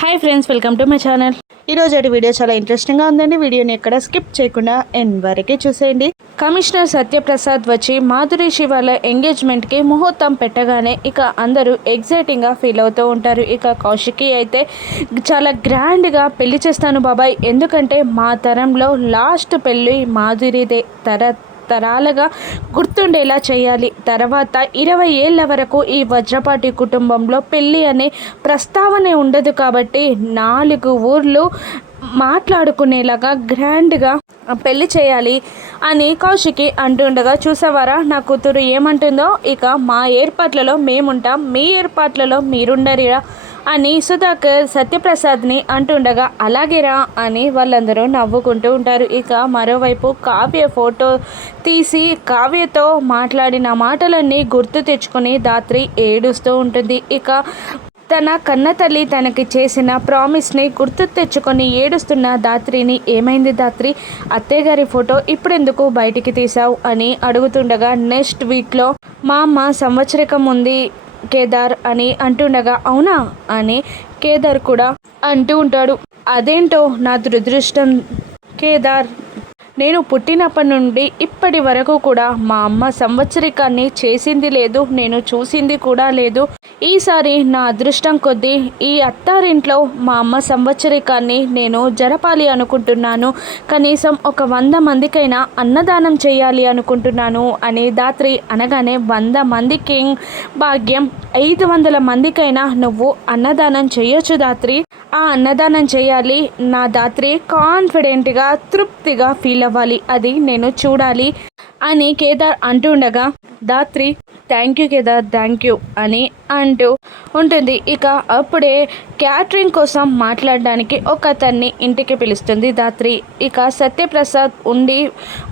Hi friends, welcome to my channel. ఈరోజు video చాలా ఇంట్రెస్టింగ్గా ఉందండి. వీడియోని ఎక్కడ స్కిప్ చేయకుండా ఎండ్ వరకే చూసేయండి. కమిషనర్ సత్యప్రసాద్ వచ్చి మాధురి శివాల ఎంగేజ్మెంట్కి ముహూర్తం పెట్టగానే ఇక అందరూ ఎగ్జైటింగ్గా ఫీల్ అవుతూ ఉంటారు. ఇక కౌశికి అయితే చాలా గ్రాండ్గా పెళ్లి చేస్తాను బాబాయ్, ఎందుకంటే మా తరంలో లాస్ట్ పెళ్ళి మాధురిదే, తరాలుగా గుర్తుండేలా చేయాలి. తర్వాత 20 ఏళ్ల వరకు ఈ వజ్రపాటి కుటుంబంలో పెళ్ళి అనే ప్రస్తావనే ఉండదు. కాబట్టి 4 ఊర్లు మాట్లాడుకునేలాగా గ్రాండ్గా పెళ్లి చేయాలి అని కౌశికి అంటుండగా, చూసేవారా నా కూతురు ఏమంటుందో, ఇక మా ఏర్పాట్లలో మేముంటాం, మీ ఏర్పాట్లలో మీరుండరిరా అని సుధాకర్ సత్యప్రసాద్ని అంటుండగా, అలాగేరా అని వాళ్ళందరూ నవ్వుకుంటూ ఉంటారు. ఇక మరోవైపు కావ్య ఫోటో తీసి కావ్యతో మాట్లాడిన మాటలన్నీ గుర్తు తెచ్చుకొని ధాత్రి ఏడుస్తూ ఉంటుంది. ఇక తన కన్న తల్లి తనకి చేసిన ప్రామిస్ని గుర్తు తెచ్చుకొని ఏడుస్తున్న ధాత్రిని, ఏమైంది ధాత్రి, అత్తయ్య గారి ఫోటో ఇప్పుడెందుకు బయటికి తీసావు అని అడుగుతుండగా, నెక్స్ట్ వీక్లో మా అమ్మ సంవత్సరికం ఉంది కేదార్ అని అంటుండగా, అవునా అని కేదార్ కూడా అంటూ ఉంటాడు. అదేంటో నా దురదృష్టం కేదార్, నేను పుట్టినప్పటి నుండి ఇప్పటి వరకు కూడా మా అమ్మ సంవత్సరికాన్ని చేసింది లేదు, నేను చూసింది కూడా లేదు. ఈసారి నా అదృష్టం కొద్దీ ఈ అత్తారింట్లో మా అమ్మ సంవత్సరికాన్ని నేను జరపాలి అనుకుంటున్నాను. కనీసం ఒక 100 మందికైనా అన్నదానం చేయాలి అనుకుంటున్నాను అని ధాత్రి అనగానే, 100 మందికి భాగ్యం, 500 మందికైనా నువ్వు అన్నదానం చేయొచ్చు ధాత్రి. ఆ అన్నదానం చేయాలి నా ధాత్రి కాన్ఫిడెంట్గా తృప్తిగా ఫీల్ అవ్వాలి, అది నేను చూడాలి అని కేదార్ అంటుండగా, Dhatri thank you Kedar, thank you అని అంటూ ఉంటుంది. ఇక అప్పుడే క్యాటరింగ్ కోసం మాట్లాడడానికి ఒక అతన్ని ఇంటికి పిలుస్తుంది ధాత్రి. ఇక సత్యప్రసాద్ ఉండి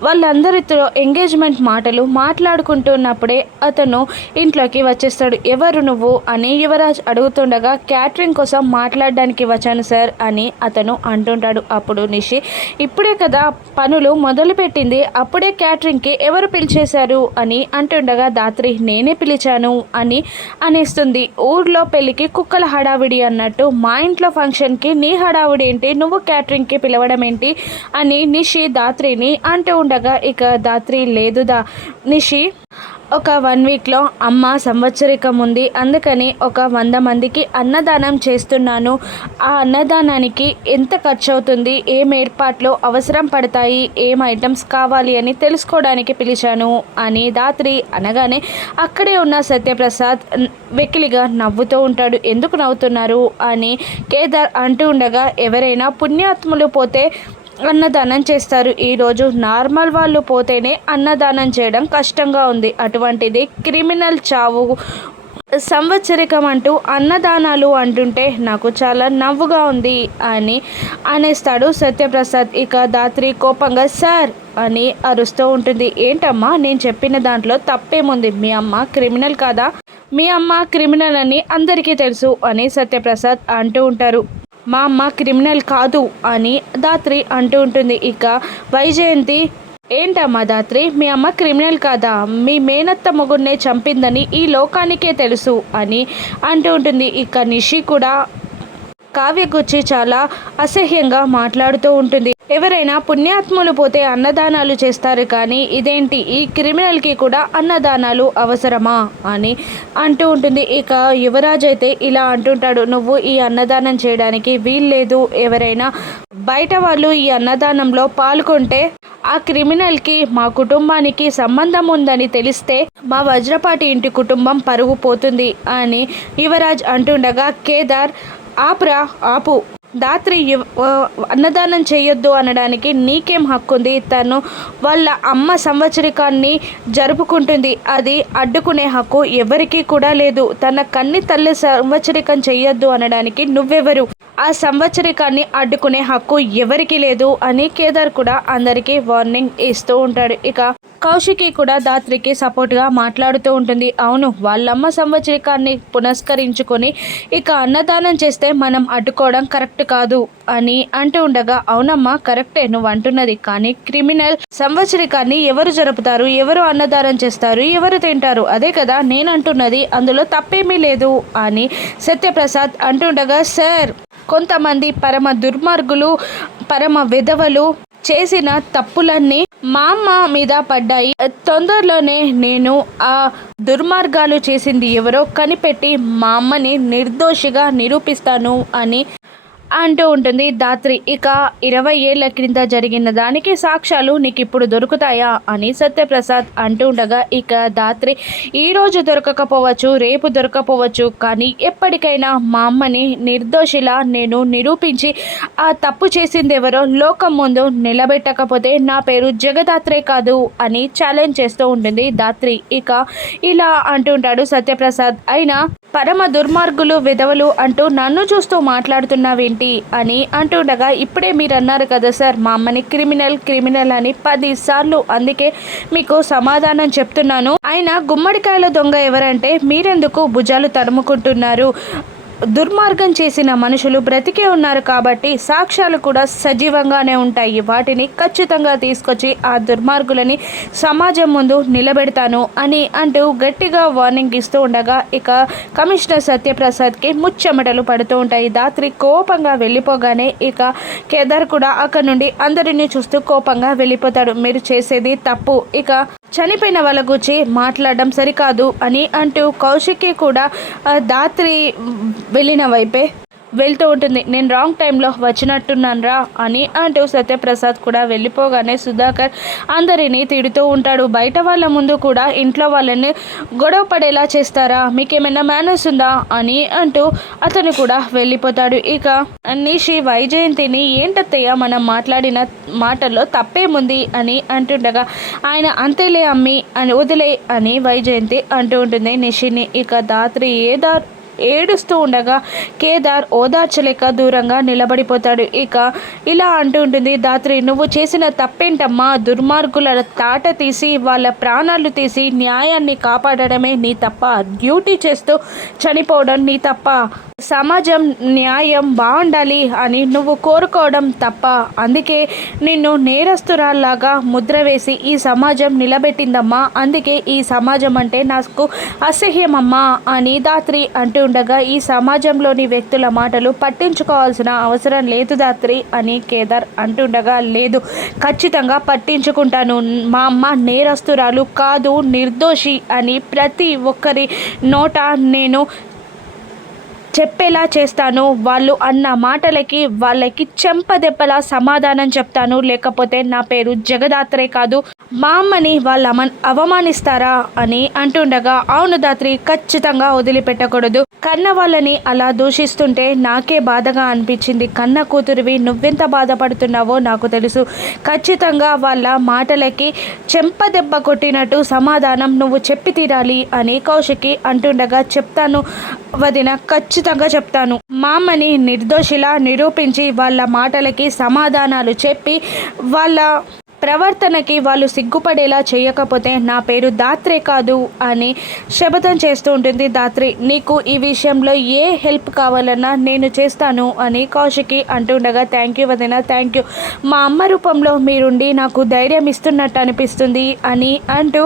వాళ్ళందరితో ఎంగేజ్మెంట్ మాటలు మాట్లాడుకుంటున్నప్పుడే అతను ఇంట్లోకి వచ్చేస్తాడు. ఎవరు నువ్వు అని యువరాజ్ అడుగుతుండగా, క్యాటరింగ్ కోసం మాట్లాడడానికి వచ్చాను సార్ అని అతను అంటుంటాడు. అప్పుడు నిషి, ఇప్పుడే కదా పనులు మొదలుపెట్టింది, అప్పుడే క్యాటరింగ్కి ఎవరు పిలిచేశారు అని అంటుండగా, ధాత్రి నేనే పిలిచాను అని అనేస్తుంది. ఊర్లో పెళ్ళికి కుక్కల హడావిడి అన్నట్టు మా ఇంట్లో ఫంక్షన్కి నీ హడావిడి ఏంటి, నువ్వు క్యాటరింగ్కి పిలవడం ఏంటి అని నిషి ధాత్రిని అంటూ ఉండగా, ఇక ధాత్రి లేదు నిషి, ఒక 1 వీక్లో అమ్మ సంవత్సరికం ఉంది, అందుకని ఒక 100 మందికి అన్నదానం చేస్తున్నాను. ఆ అన్నదానానికి ఎంత ఖర్చు అవుతుంది, ఏం ఏర్పాట్లు అవసరం పడతాయి, ఏం ఐటమ్స్ కావాలి అని తెలుసుకోవడానికి పిలిచాను అని ధాత్రి అనగానే, అక్కడే ఉన్న సత్యప్రసాద్ వెకిలిగా నవ్వుతూ ఉంటాడు. ఎందుకు నవ్వుతున్నారు అని కేదార్ అంటూ ఉండగా, ఎవరైనా పుణ్యాత్ములు పోతే అన్నదానం చేస్తారు, ఈరోజు నార్మల్ వాళ్ళు పోతేనే అన్నదానం చేయడం కష్టంగా ఉంది, అటువంటిది క్రిమినల్ చావు సంవత్సరికం అంటూ అన్నదానాలు అంటుంటే నాకు చాలా నవ్వుగా ఉంది అని అనేస్తాడు సత్యప్రసాద్. ఇక ధాత్రి కోపంగా సార్ అని అరుస్తూ ఉంటుంది. ఏంటమ్మా, నేను చెప్పిన దాంట్లో తప్పేముంది, మీ అమ్మ క్రిమినల్ కాదా, మీ అమ్మ క్రిమినల్ అని అందరికీ తెలుసు అని సత్యప్రసాద్ అంటూ ఉంటారు. మా అమ్మ క్రిమినల్ కాదు అని ధాత్రి అంటూ ఉంటుంది. ఇక వైజయంతి, ఏంటమ్మా ధాత్రి, మీ అమ్మ క్రిమినల్ కాదా, మీ మేనత్త మొగుడినే చంపిందని ఈ లోకానికే తెలుసు అని అంటూ ఉంటుంది. ఇక నిషి కూడా కావ్య గురించి చాలా అసహ్యంగా మాట్లాడుతూ ఉంటుంది. ఎవరైనా పుణ్యాత్ములు పోతే అన్నదానాలు చేస్తారు, కానీ ఇదేంటి, ఈ క్రిమినల్కి కూడా అన్నదానాలు అవసరమా అని అంటూ ఉంటుంది. ఇక యువరాజ్ అయితే ఇలా అంటుంటాడు, నువ్వు ఈ అన్నదానం చేయడానికి వీల్లేదు, ఎవరైనా బయట వాళ్ళు ఈ అన్నదానంలో పాల్గొంటే ఆ క్రిమినల్కి మా కుటుంబానికి సంబంధం ఉందని తెలిస్తే మా వజ్రపాటి ఇంటి కుటుంబం పరుగు పోతుంది అని యువరాజ్ అంటుండగా, కేదార్ ఆపురా ఆపు, ధాత్రి అన్నదానం చేయొద్దు అనడానికి నీకేం హక్కు ఉంది, తను వాళ్ళ అమ్మ సంవత్సరికాన్ని జరుపుకుంటుంది, అది అడ్డుకునే హక్కు ఎవరికీ కూడా లేదు, తన కన్ని తల్లి సంవత్సరికం చేయొద్దు అనడానికి నువ్వెవరు, ఆ సంవత్సరికాన్ని అడ్డుకునే హక్కు ఎవరికీ లేదు అని కేదార్ కూడా అందరికీ వార్నింగ్ ఇస్తూ ఉంటాడు. ఇక కౌశికి కూడా దాత్రికి సపోర్ట్గా మాట్లాడుతూ ఉంటుంది. అవును, వాళ్ళమ్మ సంవత్సరికాన్ని పునస్కరించుకొని ఇక అన్నదానం చేస్తే మనం అడ్డుకోవడం కరెక్ట్ కాదు అని అంటూ ఉండగా, అవునమ్మా కరెక్టే నువ్వు అంటున్నది, కానీ క్రిమినల్ సంవత్సరికాన్ని ఎవరు జరుపుతారు, ఎవరు అన్నదానం చేస్తారు, ఎవరు తింటారు, అదే కదా నేను అంటున్నది, అందులో తప్పేమీ లేదు అని సత్యప్రసాద్ అంటుండగా, సార్ కొంతమంది పరమ దుర్మార్గులు, పరమ విధవలు చేసిన తప్పులన్నీ మా అమ్మ మీద పడ్డాయి. తొందరలోనే నేను ఆ దుర్మార్గాలు చేసింది ఎవరో కనిపెట్టి మా అమ్మని నిర్దోషిగా నిరూపిస్తాను అని అంటూ ఉంటుంది దాత్రి. ఇక 20 ఏళ్ల క్రింద జరిగిన దానికి సాక్ష్యాలు నీకు ఇప్పుడు దొరుకుతాయా అని సత్యప్రసాద్ అంటూ ఉండగా, ఇక దాత్రి ఈరోజు దొరకకపోవచ్చు, రేపు దొరకపోవచ్చు, కానీ ఎప్పటికైనా మా అమ్మని నిర్దోషిలా నేను నిరూపించి ఆ తప్పు చేసింది ఎవరో లోకం ముందు నిలబెట్టకపోతే నా పేరు జగదాత్రే కాదు అని ఛాలెంజ్ చేస్తూ ఉంటుంది దాత్రి. ఇక ఇలా అంటుంటాడు సత్యప్రసాద్, అయినా పరమ దుర్మార్గులు విధవలు అంటూ నన్ను చూస్తూ మాట్లాడుతున్నావేంటి అని అంటుండగా, ఇప్పుడే మీరు అన్నారు కదా సార్ మా అమ్మని క్రిమినల్ అని 10 సార్లు, అందుకే మీకు సమాధానం చెప్తున్నాను. అయినా గుమ్మడికాయల దొంగ ఎవరంటే మీరెందుకు భుజాలు తడుముకుంటున్నారు? దుర్మార్గం చేసిన మనుషులు బ్రతికే ఉన్నారు కాబట్టి సాక్ష్యాలు కూడా సజీవంగానే ఉంటాయి, వాటిని ఖచ్చితంగా తీసుకొచ్చి ఆ దుర్మార్గులని సమాజం ముందు నిలబెడతాను అని అంటూ గట్టిగా వార్నింగ్ ఇస్తూ ఉండగా, ఇక కమిషనర్ సత్యప్రసాద్కి ముచ్చెమటలు పడుతూ ఉంటాయి. దాత్రి కోపంగా వెళ్ళిపోగానే ఇక కేదార్ కూడా అక్కడ నుండి అందరినీ చూస్తూ కోపంగా వెళ్ళిపోతాడు. మీరు చేసేది తప్పు, ఇక చనిపోయిన వాళ్ళ గురించి మాట్లాడడం సరికాదు అని అంటూ కౌశికి కూడా దాత్రి వెళ్ళిన వైపే వెళ్తూ ఉంటుంది. నేను రాంగ్ టైంలో వచ్చినట్టున్నాను రా అని అంటూ సత్యప్రసాద్ కూడా వెళ్ళిపోగానే సుధాకర్ అందరినీ తిడుతూ ఉంటాడు. బయట వాళ్ళ ముందు కూడా ఇంట్లో వాళ్ళని గొడవ పడేలా చేస్తారా, మీకేమైనా మేనర్స్ ఉందా అని అంటూ అతను కూడా వెళ్ళిపోతాడు. ఇక నిషి వైజయంతిని ఏంటత్తయ్య మనం మాట్లాడిన మాటల్లో తప్పేముంది అని అంటుండగా, ఆయన అంతేలే అమ్మి అని వదిలే అని వైజయంతి అంటూ ఉంటుంది నిషిని. ఇక దాత్రి ఏడుస్తూ ఉండగా కేదార్ ఓదార్చలేక దూరంగా నిలబడిపోతాడు. ఇక ఇలా అంటూ ఉంటుంది దాత్రి, నువ్వు చేసిన తప్పేంటమ్మా? దుర్మార్గుల తాట తీసి వాళ్ళ ప్రాణాలు తీసి న్యాయాన్ని కాపాడడమే నీ తప్ప, డ్యూటీ చేస్తూ చనిపోవడం నీ తప్ప, సమాజం న్యాయం బాగుండాలి అని నువ్వు కోరుకోవడం తప్ప, అందుకే నిన్ను నేరస్తురాల్లాగా ముద్ర వేసి ఈ సమాజం నిలబెట్టిందమ్మా, అందుకే ఈ సమాజం అంటే నాకు అసహ్యమమ్మా అని దాత్రి అంటూ ఉండగా, ఈ సమాజంలోని వ్యక్తుల మాటలు పట్టించుకోవాల్సిన అవసరం లేదు దాత్రి అని కేదార్ అంటుండగా, లేదు ఖచ్చితంగా పట్టించుకుంటాను, మా అమ్మ నేరస్తురాలు కాదు నిర్దోషి అని ప్రతి ఒక్కరి నోట నేను చెప్పేలా చేస్తాను. వాళ్ళు అన్న మాటలకి వాళ్ళకి చెంపదెబ్బలా సమాధానం చెప్తాను, లేకపోతే నా పేరు జగదాత్రే కాదు, మా అమ్మని వాళ్ళు అవమానిస్తారా అని అంటుండగా, అవును దాత్రి ఖచ్చితంగా వదిలిపెట్టకూడదు, కన్న వాళ్ళని అలా దూషిస్తుంటే నాకే బాధగా అనిపించింది, కన్న కూతురివి నువ్వెంత బాధపడుతున్నావో నాకు తెలుసు, ఖచ్చితంగా వాళ్ళ మాటలకి చెంపదెబ్బ కొట్టినట్టు సమాధానం నువ్వు చెప్పి తీరాలి అని కౌశికి అంటుండగా, చెప్తాను వదిన, ఖచ్చితంగా చెప్తాను, మా అమ్మని నిర్దోషిలా నిరూపించి వాళ్ళ మాటలకి సమాధానాలు చెప్పి వాళ్ళ ప్రవర్తనకి వాళ్ళు సిగ్గుపడేలా చేయకపోతే నా పేరు దాత్రే కాదు అని శపథం చేస్తూ ఉంటుంది దాత్రి. నీకు ఈ విషయంలో ఏ హెల్ప్ కావాలన్నా నేను చేస్తాను అని కౌశికి అంటుండగా, థ్యాంక్ యూ వదిన, థ్యాంక్ యూ, మా అమ్మ రూపంలో మీరుండి నాకు ధైర్యం ఇస్తున్నట్టు అనిపిస్తుంది అని అంటూ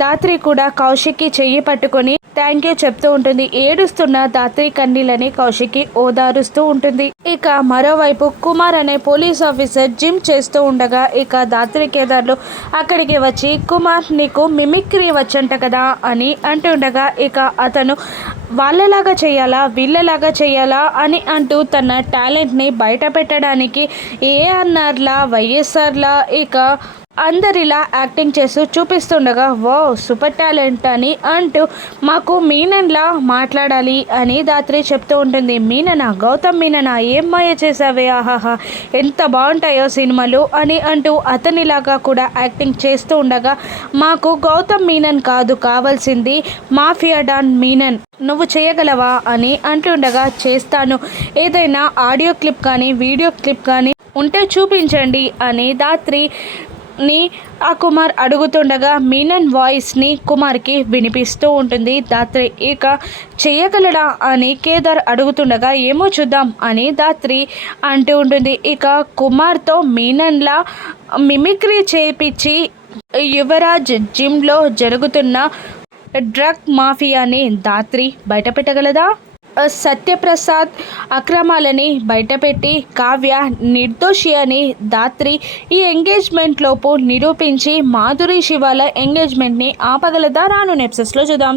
దాత్రి కూడా కౌశికి చెయ్యి పట్టుకొని థ్యాంక్ యూ చెప్తూ ఉంటుంది. ఏడుస్తున్న దాత్రి కన్నీళ్ళని కౌశికి ఓదారుస్తూ ఉంటుంది. ఇక మరోవైపు కుమార్ అనే పోలీస్ ఆఫీసర్ జిమ్ చేస్తూ ఉండగా, ఇక దాత్రి కేదార్లు అక్కడికి వచ్చి, కుమార్ నీకు మిమిక్రీ వచ్చంట కదా అని అంటుండగా, ఇక అతను వాళ్ళలాగా చేయాలా వీళ్ళలాగా చేయాలా అని అంటూ తన టాలెంట్ని బయట పెట్టడానికి ఏఎన్ఆర్లా వైఎస్ఆర్లా ఇక అందరిలా యాక్టింగ్ చేస్తూ చూపిస్తుండగా, వో సూపర్ టాలెంట్ అని అంటూ మాకు మీనన్లా మాట్లాడాలి అని దాత్రి చెప్తూ ఉంటుంది. మీననా? గౌతమ్ మీననా? ఏం మాయ చేసావే, ఆహాహా ఎంత బాగుంటాయో సినిమాలు అని అంటూ అతనిలాగా కూడా యాక్టింగ్ చేస్తూ ఉండగా, మాకు గౌతమ్ మీనన్ కాదు కావాల్సింది, మాఫియా డాన్ మీనన్, నువ్వు చేయగలవా అని అంటుండగా, చేస్తాను, ఏదైనా ఆడియో క్లిప్ కానీ వీడియో క్లిప్ కానీ ఉంటే చూపించండి అని దాత్రి ని ఆ కుమార్ అడుగుతుండగా మీనన్ వాయిస్ని కుమార్కి వినిపిస్తూ ఉంటుంది ధాత్రి. ఇక చెయ్యగలడా అని కేదార్ అడుగుతుండగా ఏమో చూద్దాం అని ధాత్రి అంటూ ఉంటుంది. ఇక కుమార్తో మీనన్లా మిమిక్రీ చేపించి యువరాజ్ జిమ్లో జరుగుతున్న డ్రగ్ మాఫియాని ధాత్రి బయటపెట్టగలదా? సత్యప్రసాద్ అక్రమాలని బయటపెట్టి కావ్య నిర్దోషి అని ధాత్రి ఈ ఎంగేజ్మెంట్ లోపు నిరూపించి మాధురి శివాల ఎంగేజ్మెంట్ని ఆపగలదా? రాను ఎపిసోడ్స్లో చూద్దాం.